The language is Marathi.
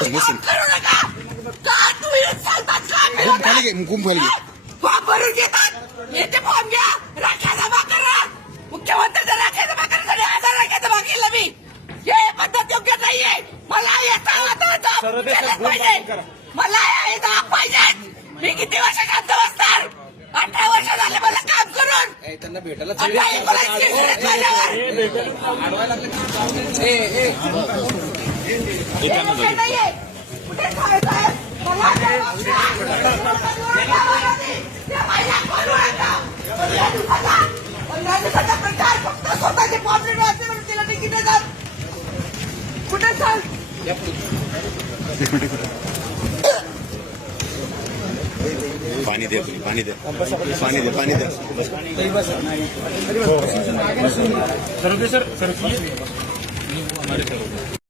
Listen. करू नका का तुम्ही सांगतात का हुकुम खाली घे. फॉर्म भरून घेतात येते फॉर्म घ्या राख्या जमा करा मुख्यमंत्र्यांचा राख्या जमा करण्यासाठी 1000 राख्या जमा केलं मी हे पद्धत योग्य नाहीये मला येता पाहिजे मला येता पाहिजे मी किती वर्ष शांत बसणार 18 वर्ष झाले मला काम करून त्यांना भेटायला कुठे खायचं प्रचार फक्त स्वतःचे पॉम्पलेट वाचते म्हणून तिला तिकीट देतात कुठे चाल पाणी दे पाणी दे पाणी दे पाणी दे सर